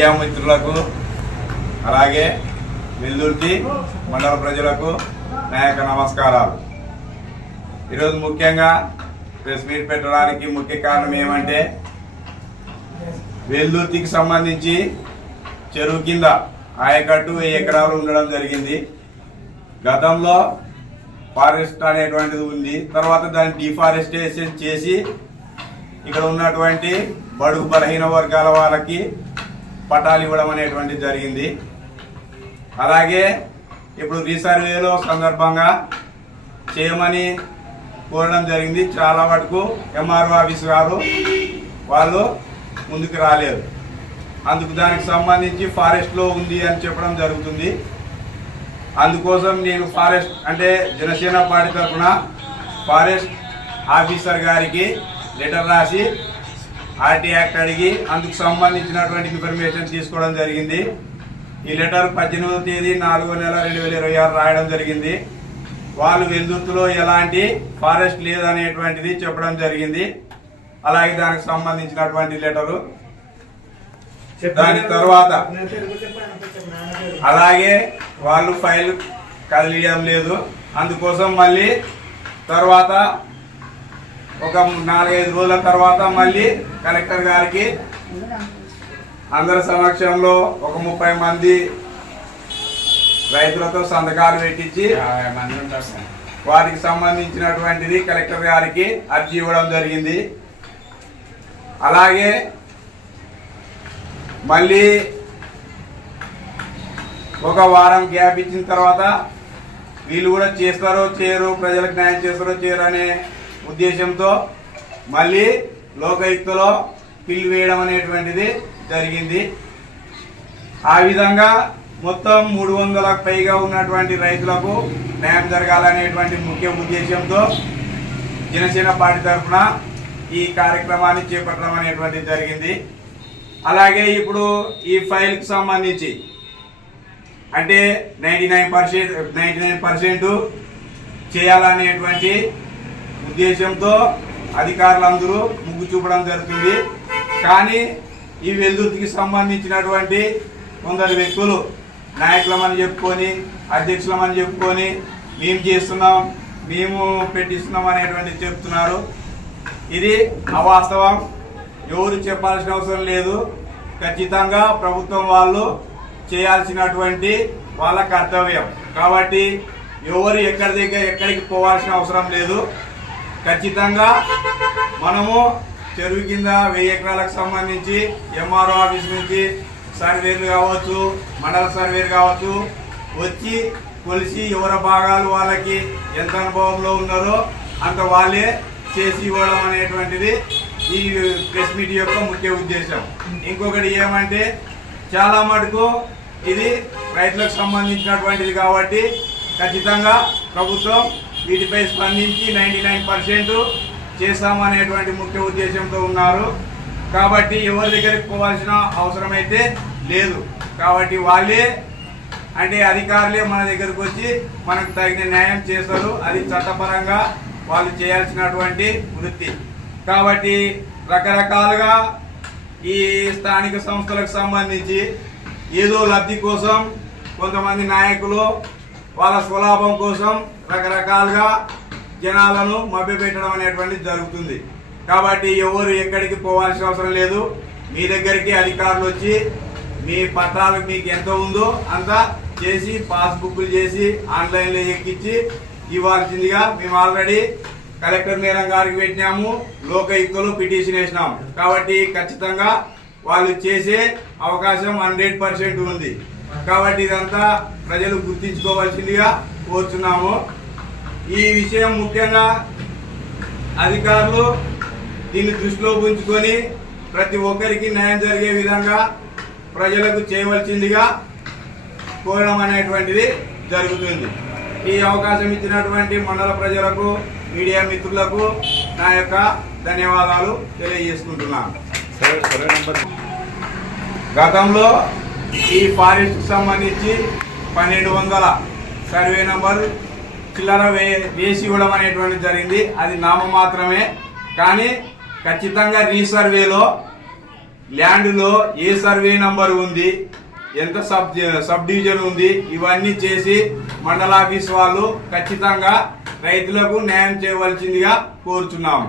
Media మిత్రులకు అలాగే వెల్దుర్తి మండల ప్రజలకు నా యొక్క నమస్కారాలు. ఈరోజు ముఖ్యంగా ప్రెస్ మీట్ పెట్టడానికి ముఖ్య కారణం ఏమంటే వెల్దుర్తికి సంబంధించి చెరువు కింద ఆయకట్టు 1000 ఎకరాలు ఉండడం జరిగింది. గతంలో ఫారెస్ట్ అనేటువంటిది ఉంది. తర్వాత దాన్ని డిఫారెస్టేషన్ చేసి ఇక్కడ ఉన్నటువంటి బడుగు బలహీన వర్గాల వాళ్ళకి పట్టాలు ఇవ్వడం అనేటువంటిది జరిగింది. అలాగే ఇప్పుడు రీసర్వేలో సందర్భంగా చేయమని కోరడం జరిగింది. చాలా వరకు ఎంఆర్ఓ ఆఫీస్ గారు వాళ్ళు ముందుకు రాలేదు. అందుకు దానికి సంబంధించి ఫారెస్ట్లో ఉంది అని చెప్పడం జరుగుతుంది. అందుకోసం నేను ఫారెస్ట్ అంటే జనసేన పార్టీ తరఫున ఫారెస్ట్ ఆఫీసర్ గారికి లెటర్ రాసి ఆర్టీ యాక్ట్ అడిగి అందుకు సంబంధించినటువంటి ఇన్ఫర్మేషన్ తీసుకోవడం జరిగింది. ఈ లెటర్ 18వ తేదీ 4వ నెల 2026 రాయడం జరిగింది. వాళ్ళు వెల్దుర్తిలో ఎలాంటి ఫారెస్ట్ లేదనేటువంటిది చెప్పడం జరిగింది. అలాగే దానికి సంబంధించినటువంటి లెటరు దాని తర్వాత అలాగే వాళ్ళు ఫైల్ కదిలియడం లేదు. అందుకోసం మళ్ళీ తర్వాత ఒక 4-5 రోజుల తర్వాత మళ్ళీ కలెక్టర్ గారికి అందరి సమక్షంలో ఒక 30 మంది రైతులతో సంతకాలు పెట్టించి వారికి సంబంధించినటువంటిది కలెక్టర్ గారికి అర్జీ ఇవ్వడం జరిగింది. అలాగే మళ్ళీ ఒక వారం గ్యాప్ ఇచ్చిన తర్వాత వీళ్ళు కూడా చేస్తారో చేయరు, ప్రజలకు న్యాయం చేస్తారో చేయరు అనే ఉద్దేశంతో మళ్ళీ లోకాయుక్తలో పిల్లు వేయడం అనేటువంటిది జరిగింది. ఆ విధంగా మొత్తం 300లకు పైగా ఉన్నటువంటి రైతులకు న్యాయం జరగాలనేటువంటి ముఖ్య ఉద్దేశంతో జనసేన పార్టీ తరఫున ఈ కార్యక్రమాన్ని చేపట్టడం అనేటువంటిది జరిగింది. అలాగే ఇప్పుడు ఈ ఫైల్కి సంబంధించి అంటే 99% చేయాలనేటువంటి ఉద్దేశంతో అధికారులందరూ ముగ్గు చూపడం జరుగుతుంది. కానీ ఈ వెల్దుర్తికి సంబంధించినటువంటి కొందరు వ్యక్తులు నాయకులమని చెప్పుకొని అధ్యక్షులమని చెప్పుకొని మేము చేస్తున్నాం, మేము పెట్టిస్తున్నాం అనేటువంటి చెప్తున్నారు. ఇది అవాస్తవం. ఎవరు చెప్పాల్సిన అవసరం లేదు. ఖచ్చితంగా ప్రభుత్వం వాళ్ళు చేయాల్సినటువంటి వాళ్ళ కర్తవ్యం. కాబట్టి ఎవరు ఎక్కడికి పోవాల్సిన అవసరం లేదు. ఖచ్చితంగా మనము చెరువు కింద 1000 ఎకరాలకు సంబంధించి ఎంఆర్ఓ ఆఫీస్ నుంచి సర్వేలు కావచ్చు, మండల సర్వేలు కావచ్చు వచ్చి కొలిసి ఎవరి భాగాలు వాళ్ళకి ఎంత అనుభవంలో ఉన్నారో అంత వాళ్ళే చేసి ఇవ్వడం అనేటువంటిది ఈ ప్రెస్ మీట్ యొక్క ముఖ్య ఉద్దేశం. ఇంకొకటి ఏమంటే చాలా మటుకు ఇది రైతులకు సంబంధించినటువంటిది కాబట్టి ఖచ్చితంగా ప్రభుత్వం వీటిపై స్పందించి 99% చేస్తామనేటువంటి ముఖ్య ఉద్దేశంతో ఉన్నారు. కాబట్టి ఎవరి దగ్గరికి పోవాల్సిన అవసరం అయితే లేదు. కాబట్టి వాళ్ళే అంటే అధికారులే మన దగ్గరకు వచ్చి మనకు తగిన న్యాయం చేస్తారు. అది చట్టపరంగా వాళ్ళు చేయాల్సినటువంటి వృత్తి. కాబట్టి రకరకాలుగా ఈ స్థానిక సంస్థలకు సంబంధించి ఏదో లబ్ధి కోసం కొంతమంది నాయకులు వాళ్ళ స్వలాభం కోసం రకరకాలుగా జనాలను మభ్యపెట్టడం అనేటువంటిది జరుగుతుంది. కాబట్టి ఎవరు ఎక్కడికి పోవాల్సిన అవసరం లేదు. మీ దగ్గరికి అధికారులు వచ్చి మీ పత్రాలు మీకు ఎంత ఉందో అంతా చేసి పాస్బుక్లు చేసి ఆన్లైన్లో ఎక్కించి ఇవ్వాల్సిందిగా మేము ఆల్రెడీ కలెక్టర్ మేడం గారికి పెట్టినాము, లోకాయుక్తలో పిటిషన్ వేసినాము. కాబట్టి ఖచ్చితంగా వాళ్ళు చేసే అవకాశం 100% ఉంది. కాబట్టి ఇదంతా ప్రజలు గుర్తించుకోవాల్సిందిగా కోరుచున్నాము. ఈ విషయం ముఖ్యంగా అధికారులు దీన్ని దృష్టిలో ఉంచుకొని ప్రతి ఒక్కరికి న్యాయం జరిగే విధంగా ప్రజలకు చేయవలసిందిగా కోరడం అనేటువంటిది జరుగుతుంది. ఈ అవకాశం ఇచ్చినటువంటి మండల ప్రజలకు మీడియా మిత్రులకు నా యొక్క ధన్యవాదాలు తెలియజేసుకుంటున్నాను. గతంలో ఈ ఫారెస్ట్కి సంబంధించి 1200 సర్వే నంబర్ చిల్లర వేసి ఇవ్వడం అనేటువంటిది జరిగింది. అది నామ మాత్రమే. కానీ ఖచ్చితంగా రీసర్వేలో ల్యాండ్ లో ఏ సర్వే నంబర్ ఉంది, ఎంత సబ్ డివిజన్ ఉంది, ఇవన్నీ చేసి మండల ఆఫీస్ వాళ్ళు ఖచ్చితంగా రైతులకు న్యాయం చేయవలసిందిగా కోరుచున్నాము.